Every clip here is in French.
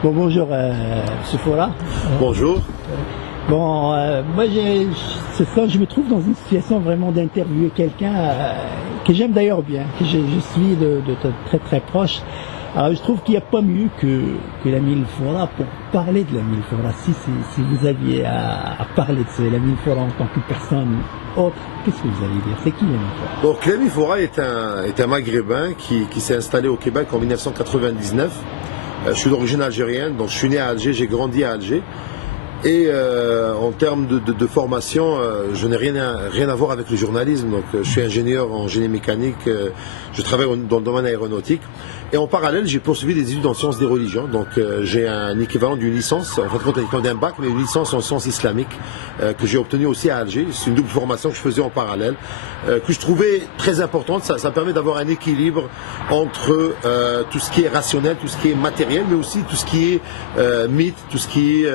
Bon, bonjour, M. Fora. Bonjour. Bon, moi, ce soir, je me trouve dans une situation vraiment d'interviewer quelqu'un que j'aime d'ailleurs bien, que je suis de très très proche. Alors, je trouve qu'il n'y a pas mieux que l'ami Fora pour parler de l'ami Fora. Si vous aviez à parler de l'ami Fora en tant que personne autre, qu'est-ce que vous allez dire? C'est qui l'ami Fora? Donc, l'ami Fora est un Maghrébin qui s'est installé au Québec en 1999. Je suis d'origine algérienne, donc je suis né à Alger, j'ai grandi à Alger. Et en termes de formation, je n'ai rien à voir avec le journalisme. Donc, je suis ingénieur en génie mécanique, je travaille dans le domaine aéronautique. Et en parallèle, j'ai poursuivi des études en sciences des religions. Donc, j'ai un équivalent d'une licence, en fait, l'équivalent d'un bac, mais une licence en sciences islamiques que j'ai obtenue aussi à Alger. C'est une double formation que je faisais en parallèle, que je trouvais très importante. Ça permet d'avoir un équilibre entre tout ce qui est rationnel, tout ce qui est matériel, mais aussi tout ce qui est mythe, tout ce qui est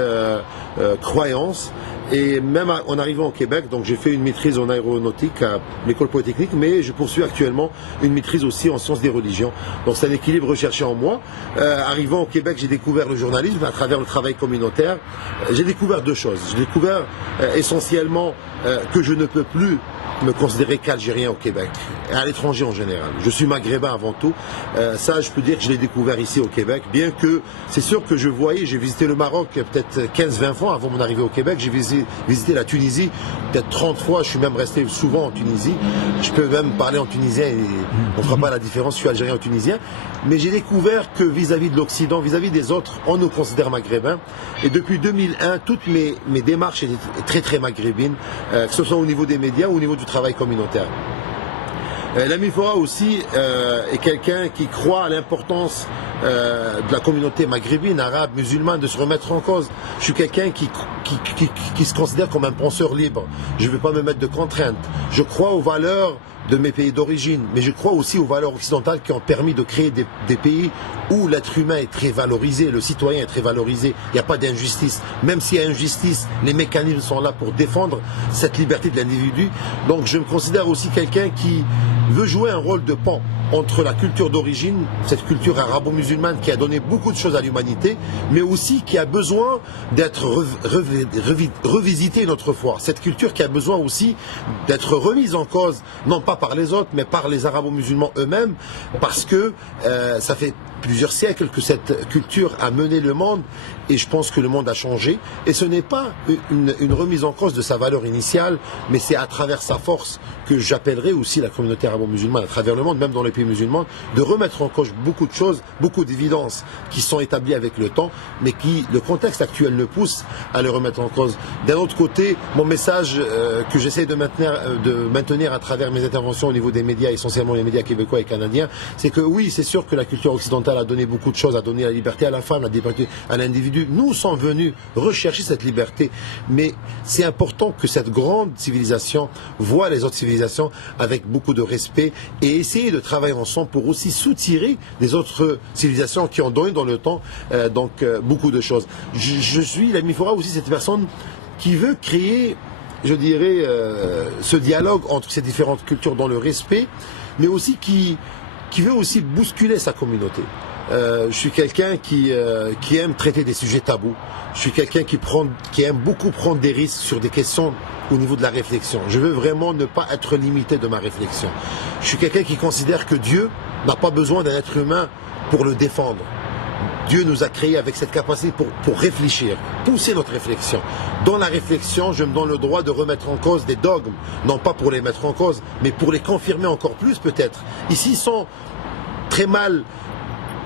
croyance. Et même en arrivant au Québec, donc j'ai fait une maîtrise en aéronautique à l'école polytechnique, mais je poursuis actuellement une maîtrise aussi en sciences des religions. Donc c'est un équilibre recherché en moi. Arrivant au Québec, j'ai découvert le journalisme à travers le travail communautaire. J'ai découvert deux choses. J'ai découvert essentiellement que je ne peux plus me considérer qu'Algérien au Québec, et à l'étranger en général. Je suis maghrébin avant tout. Ça, je peux dire que je l'ai découvert ici au Québec, bien que c'est sûr que j'ai visité le Maroc peut-être 15-20 fois avant mon arrivée au Québec. J'ai visité la Tunisie peut-être 30 fois. Je suis même resté souvent en Tunisie. Je peux même parler en tunisien et on ne fera pas la différence, je suis algérien ou tunisien. Mais j'ai découvert que vis-à-vis de l'Occident, vis-à-vis des autres, on nous considère maghrébins. Et depuis 2001, toutes mes démarches étaient très très maghrébines, que ce soit au niveau des médias ou au niveau du travail communautaire. L'ami Fora aussi est quelqu'un qui croit à l'importance de la communauté maghrébine, arabe, musulmane, de se remettre en cause. Je suis quelqu'un qui se considère comme un penseur libre. Je ne vais pas me mettre de contraintes. Je crois aux valeurs de mes pays d'origine, mais je crois aussi aux valeurs occidentales qui ont permis de créer des pays où l'être humain est très valorisé, le citoyen est très valorisé, il n'y a pas d'injustice. Même s'il y a injustice, les mécanismes sont là pour défendre cette liberté de l'individu. Donc je me considère aussi quelqu'un qui veut jouer un rôle de pont entre la culture d'origine, cette culture arabo-musulmane qui a donné beaucoup de choses à l'humanité, mais aussi qui a besoin d'être revisitée une autre fois. Cette culture qui a besoin aussi d'être remise en cause, non pas par les autres, mais par les arabo-musulmans eux-mêmes, parce que ça fait plusieurs siècles que cette culture a mené le monde et je pense que le monde a changé et ce n'est pas une remise en cause de sa valeur initiale, mais c'est à travers sa force que j'appellerai aussi la communauté arabo-musulmane à travers le monde, même dans les pays musulmans, de remettre en cause beaucoup de choses, beaucoup d'évidences qui sont établies avec le temps, mais qui, le contexte actuel le pousse à les remettre en cause. D'un autre côté, mon message que j'essaie de maintenir à travers mes interventions au niveau des médias, essentiellement les médias québécois et canadiens, c'est que oui, c'est sûr que la culture occidentale a donné beaucoup de choses, a donné la liberté à la femme, la liberté à l'individu. Nous sommes venus rechercher cette liberté, mais c'est important que cette grande civilisation voit les autres civilisations avec beaucoup de respect et essayer de travailler ensemble pour aussi soutirer des autres civilisations qui ont donné dans le temps beaucoup de choses. Je suis, l'ami Fora aussi, cette personne qui veut créer, je dirais, ce dialogue entre ces différentes cultures dans le respect, mais aussi qui veut aussi bousculer sa communauté. Je suis quelqu'un qui aime traiter des sujets tabous. Je suis quelqu'un qui aime beaucoup prendre des risques sur des questions au niveau de la réflexion. Je veux vraiment ne pas être limité de ma réflexion. Je suis quelqu'un qui considère que Dieu n'a pas besoin d'un être humain pour le défendre. Dieu nous a créés avec cette capacité pour réfléchir, pousser notre réflexion. Dans la réflexion, je me donne le droit de remettre en cause des dogmes, non pas pour les mettre en cause, mais pour les confirmer encore plus peut-être. Ici, ils sont très mal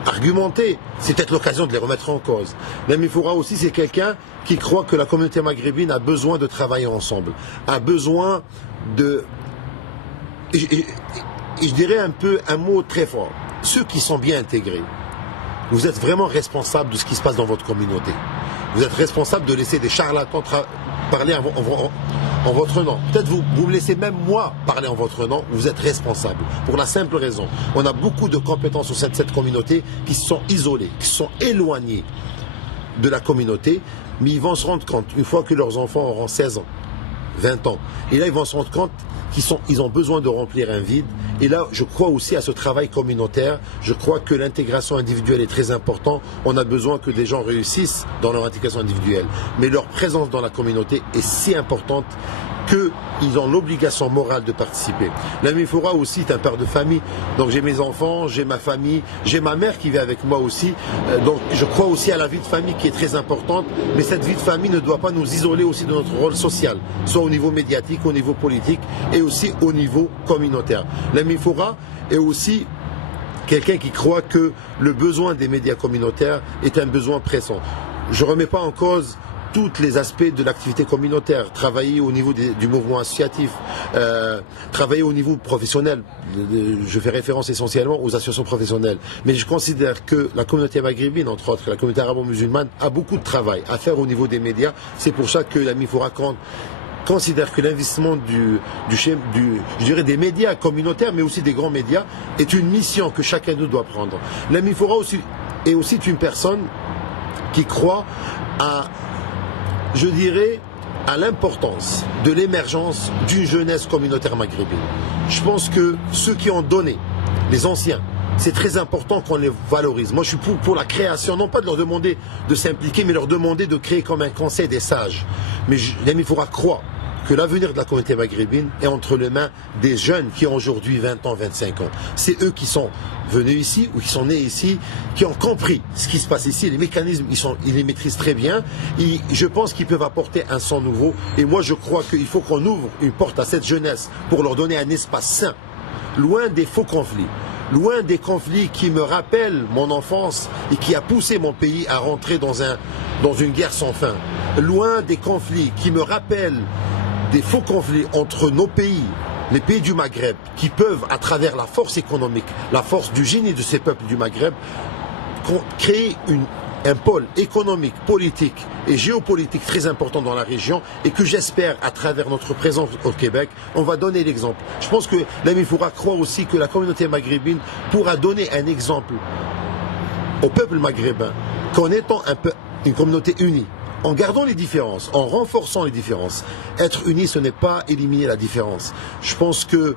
argumentés, c'est peut-être l'occasion de les remettre en cause. L'ami Fora aussi, c'est quelqu'un qui croit que la communauté maghrébine a besoin de travailler ensemble, a besoin de... Et je dirais un mot très fort, ceux qui sont bien intégrés. Vous êtes vraiment responsable de ce qui se passe dans votre communauté. Vous êtes responsable de laisser des charlatans parler en votre nom. Peut-être vous me laissez même moi parler en votre nom, vous êtes responsable. Pour la simple raison, on a beaucoup de compétences au sein de cette communauté qui se sont isolées, qui se sont éloignées de la communauté, mais ils vont se rendre compte, une fois que leurs enfants auront 16 ans, 20 ans, et là ils vont se rendre compte qu'ils ont besoin de remplir un vide. Et là, je crois aussi à ce travail communautaire. Je crois que l'intégration individuelle est très importante. On a besoin que des gens réussissent dans leur intégration individuelle. Mais leur présence dans la communauté est si importante qu'ils ont l'obligation morale de participer. L'ami Foura aussi est un père de famille. Donc j'ai mes enfants, j'ai ma famille, j'ai ma mère qui vit avec moi aussi. Donc je crois aussi à la vie de famille qui est très importante. Mais cette vie de famille ne doit pas nous isoler aussi de notre rôle social, soit au niveau médiatique, au niveau politique et aussi au niveau communautaire. L'ami Foura est aussi quelqu'un qui croit que le besoin des médias communautaires est un besoin pressant. Je ne remets pas en cause tous les aspects de l'activité communautaire, travailler au niveau du mouvement associatif, travailler au niveau professionnel. Je fais référence essentiellement aux associations professionnelles. Mais je considère que la communauté maghrébine, entre autres, la communauté arabo-musulmane, a beaucoup de travail à faire au niveau des médias. C'est pour ça que l'ami Foura considère que l'investissement je dirais des médias communautaires, mais aussi des grands médias, est une mission que chacun de nous doit prendre. L'ami Foura est aussi une personne qui croit je dirais, à l'importance de l'émergence d'une jeunesse communautaire maghrébine. Je pense que ceux qui ont donné, les anciens, c'est très important qu'on les valorise. Moi, je suis pour la création, non pas de leur demander de s'impliquer, mais leur demander de créer comme un conseil des sages. Mais l'ami Foura croit que l'avenir de la communauté maghrébine est entre les mains des jeunes qui ont aujourd'hui 20 ans, 25 ans. C'est eux qui sont venus ici ou qui sont nés ici, qui ont compris ce qui se passe ici. Les mécanismes, ils les maîtrisent très bien. Je pense qu'ils peuvent apporter un sang nouveau. Et moi, je crois qu'il faut qu'on ouvre une porte à cette jeunesse pour leur donner un espace sain, loin des faux conflits. Loin des conflits qui me rappellent mon enfance et qui a poussé mon pays à rentrer dans une guerre sans fin. Loin des conflits qui me rappellent des faux conflits entre nos pays, les pays du Maghreb, qui peuvent, à travers la force économique, la force du génie de ces peuples du Maghreb, créer un pôle économique, politique et géopolitique très important dans la région et que j'espère, à travers notre présence au Québec, on va donner l'exemple. Je pense que l'ami Foura croit aussi que la communauté maghrébine pourra donner un exemple au peuple maghrébin qu'en étant une communauté unie, en gardant les différences, en renforçant les différences. Être unis, ce n'est pas éliminer la différence. Je pense que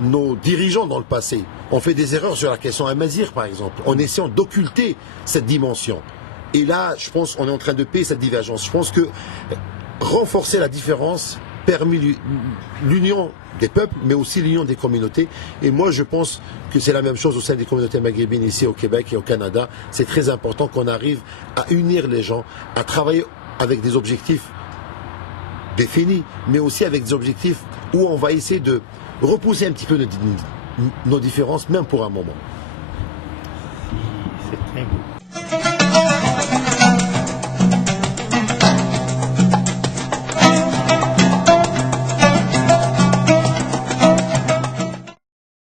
nos dirigeants dans le passé ont fait des erreurs sur la question amazigh, par exemple, en essayant d'occulter cette dimension. Et là, je pense qu'on est en train de payer cette divergence. Je pense que renforcer la différence permet l'union des peuples, mais aussi l'union des communautés. Et moi, je pense que c'est la même chose au sein des communautés maghrébines ici au Québec et au Canada. C'est très important qu'on arrive à unir les gens, à travailler avec des objectifs définis, mais aussi avec des objectifs où on va essayer de repousser un petit peu nos différences, même pour un moment. C'est très beau.